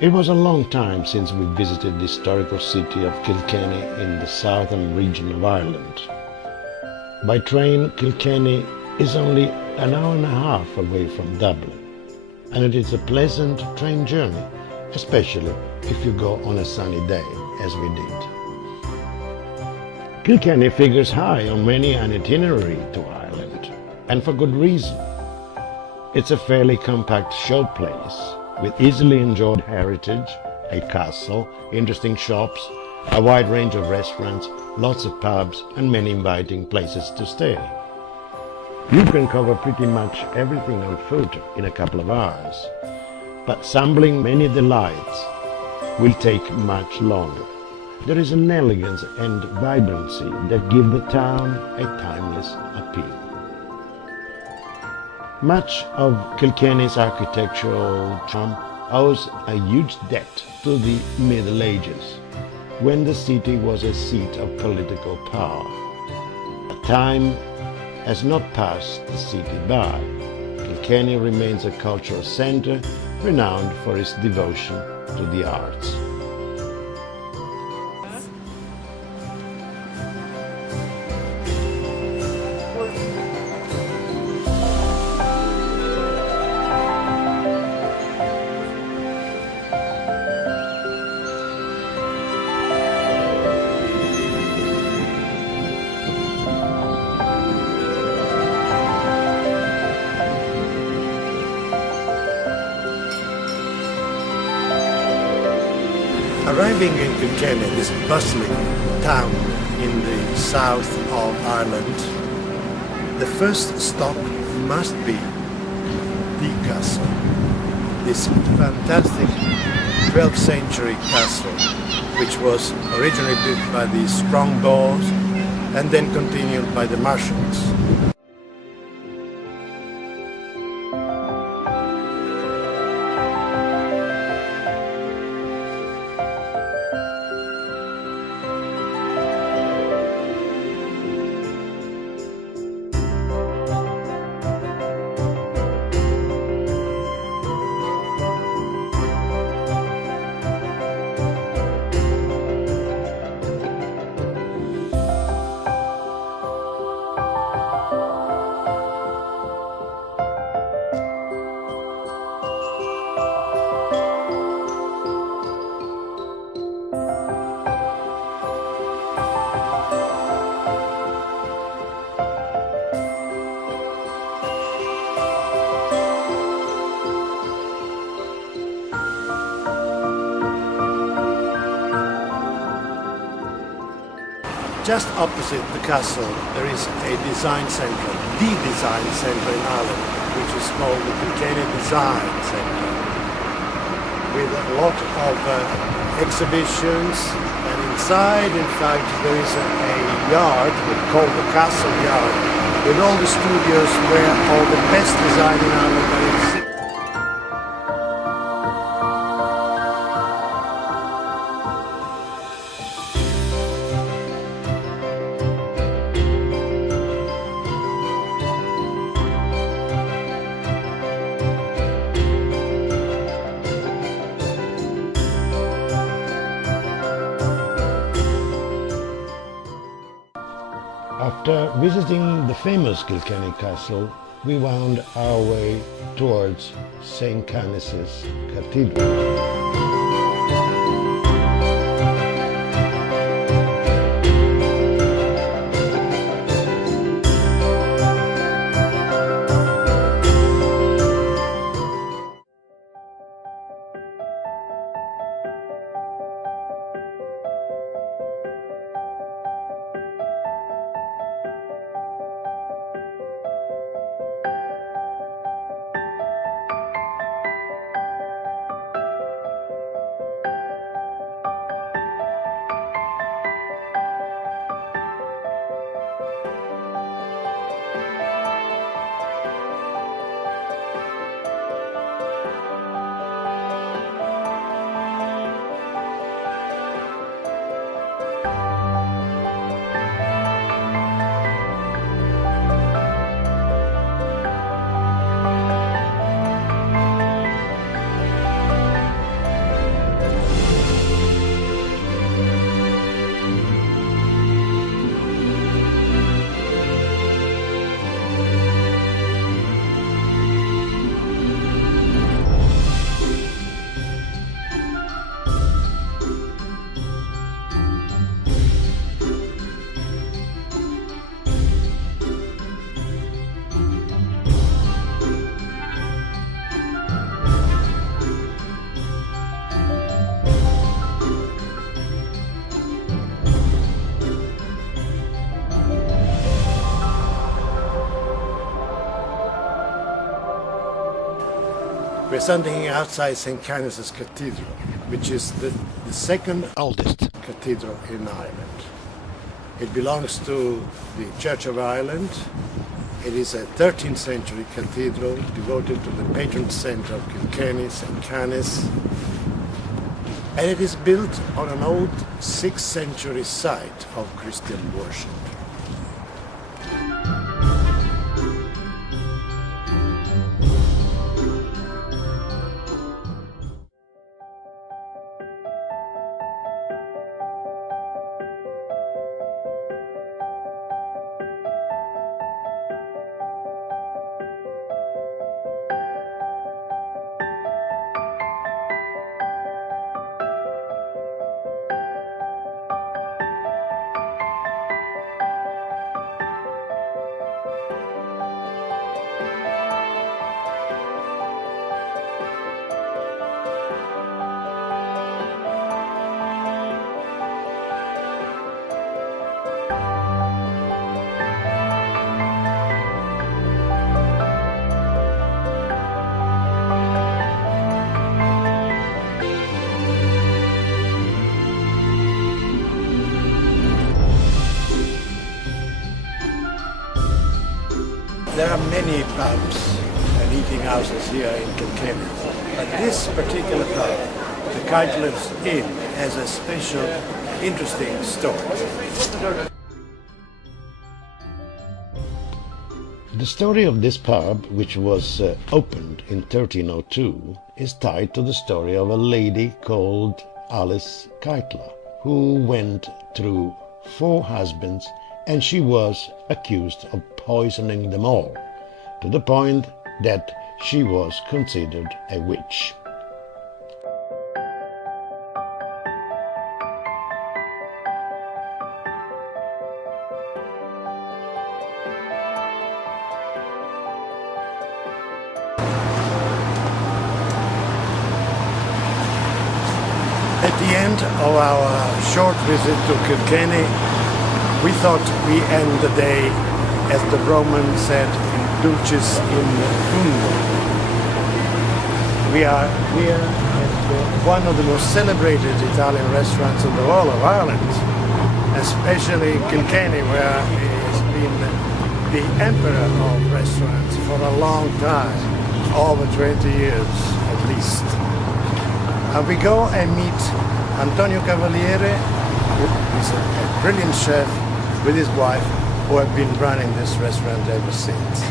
It was a long time since we visited the historical city of Kilkenny in the southern region of Ireland. By train, Kilkenny is only an hour and a half away from Dublin, and it is a pleasant train journey, especially if you go on a sunny day, as we did. Kilkenny figures high on many an itinerary to Ireland, and for good reason. It's a fairly compact showplace with easily enjoyed heritage, a castle, interesting shops, a wide range of restaurants, lots of pubs, and many inviting places to stay. You can cover pretty much everything on foot in a couple of hours, but sampling many of the lights will take much longer. There is an elegance and vibrancy that give the town a timeless appeal. Much of Kilkenny's architectural charm owes a huge debt to the Middle Ages, when the city was a seat of political power. A time has not passed the city by. Kilkenny remains a cultural centre renowned for its devotion to the arts. Arriving in Kilkenny, this bustling town in the south of Ireland, the first stop must be the castle. This fantastic 12th century castle, which was originally built by the Strongbows and then continued by the Marshals. Just opposite the castle, there is a design centre, the design centre in Ireland, which is called the Kilkenny Design Centre, with a lot of exhibitions. And inside, in fact, there is a yard called the Castle Yard, with all the studios where all the best design in Ireland are exhibited. After visiting the famous Kilkenny Castle, we wound our way towards St. Canice's Cathedral. We're standing outside St. Canice's Cathedral, which is the second oldest cathedral in Ireland. It belongs to the Church of Ireland. It is a 13th century cathedral devoted to the patron saint of Kilkenny, St. Canice. And it is built on an old 6th century site of Christian worship. There are many pubs and eating houses here in Kilkenny, but this particular pub, the Keitler's Inn, has a special, interesting story. The story of this pub, which was opened in 1302, is tied to the story of a lady called Alice Keitler, who went through 4 husbands, and she was accused of poisoning them all, to the point that she was considered a witch. At the end of our short visit to Kilkenny, we thought we end the day, as the Romans said, in dulcis in fundo. We are here at one of the most celebrated Italian restaurants in the whole of Ireland, especially in Kilkenny, where he has been the emperor of restaurants for a long time, over 20 years at least. And we go and meet Antonio Cavaliere, who is a brilliant chef, with his wife, who have been running this restaurant ever since.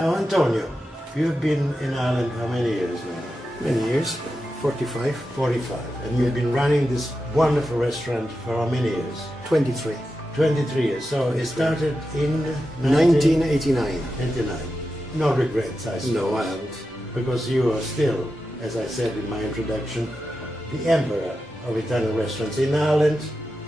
Now, Antonio, you've been in Ireland how many years now? Many years, 45. 45. And you've been running this wonderful restaurant for how many years? 23. 23 years. So it started in 1989. 1989. No regrets, I suppose. No, I haven't. Because you are still, as I said in my introduction, the emperor of Italian restaurants in Ireland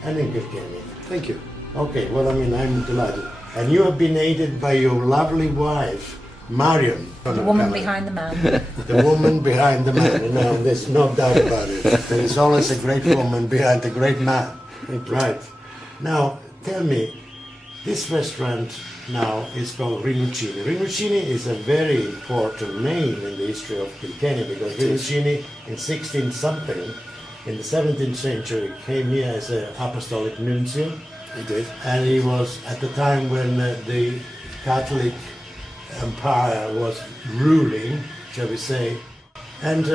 and in Kilkenny. Thank you. Okay, well, I mean, I'm delighted. And you have been aided by your lovely wife, Marion. The woman behind the man. The woman behind the man. No, there's no doubt about it. There is always a great woman behind a great man. Right. Now, tell me, this restaurant now is called Rinuccini. Rinuccini is a very important name in the history of Kilkenny, because Rinuccini in 16-something, in the 17th century, came here as an apostolic nuncio. He did. And he was at the time when the Catholic Empire was ruling, shall we say. And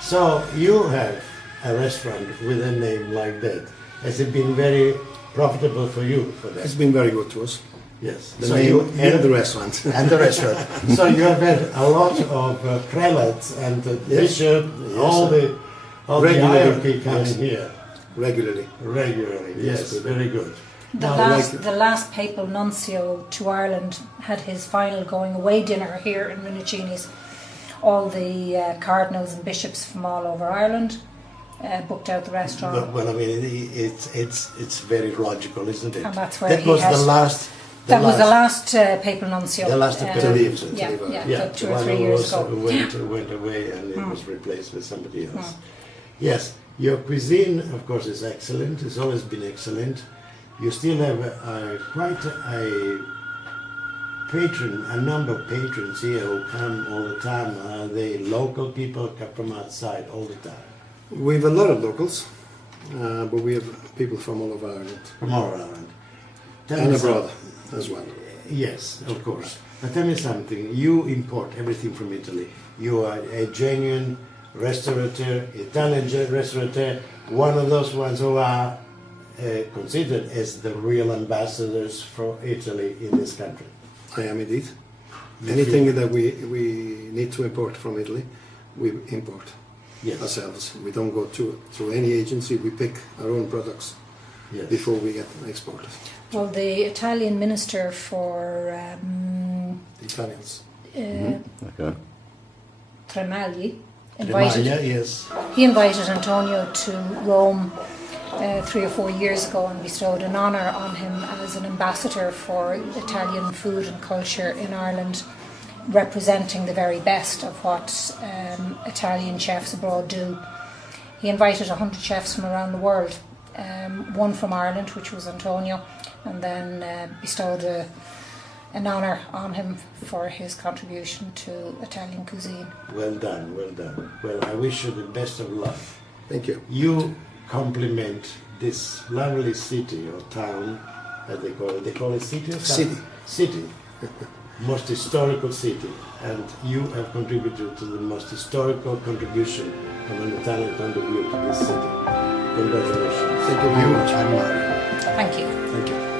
so you have a restaurant with a name like that. Has it been very profitable for you for that? It's been very good to us. Yes. The name and the restaurant. And the restaurant. So you have had a lot of prelates and bishop, all the hierarchy coming here. Regularly. Regularly, yes, very good. The last papal nuncio to Ireland had his final going away dinner here in Rinuccini's. All the cardinals and bishops from all over Ireland booked out the restaurant. Well, I mean, it's very logical, isn't it? And that's where that was the last. That was the last papal nuncio. The last to leave. Yeah, 2 or 3 years ago. Went away and it was replaced with somebody else. Yes, your cuisine, of course, is excellent. It's always been excellent. You still have quite a number of patrons here who come all the time. Are they local people come from outside all the time? We have a lot of locals, but we have people from all over Ireland. From all around. And abroad as well. Yes, of course. But tell me something. You import everything from Italy. You are a genuine restaurateur, Italian restaurateur, one of those ones who are considered as the real ambassadors for Italy in this country. I am indeed. Anything that we need to import from Italy, we import ourselves. We don't go through any agency. We pick our own products before we get exported. Well, the Italian minister for The Italians. Tremaglia He invited Antonio to Rome 3 or 4 years ago and bestowed an honour on him as an ambassador for Italian food and culture in Ireland, representing the very best of what Italian chefs abroad do. He invited 100 chefs from around the world, one from Ireland, which was Antonio, and then bestowed an honour on him for his contribution to Italian cuisine. Well done, well done. Well, I wish you the best of luck. Thank you. You compliment this lovely city or town, as they call it. They call it city or town? City. Most historical city. And you have contributed to the most historical contribution from an Italian point of view to this city. Congratulations. Thank you very much. And Mario. Thank you. Thank you.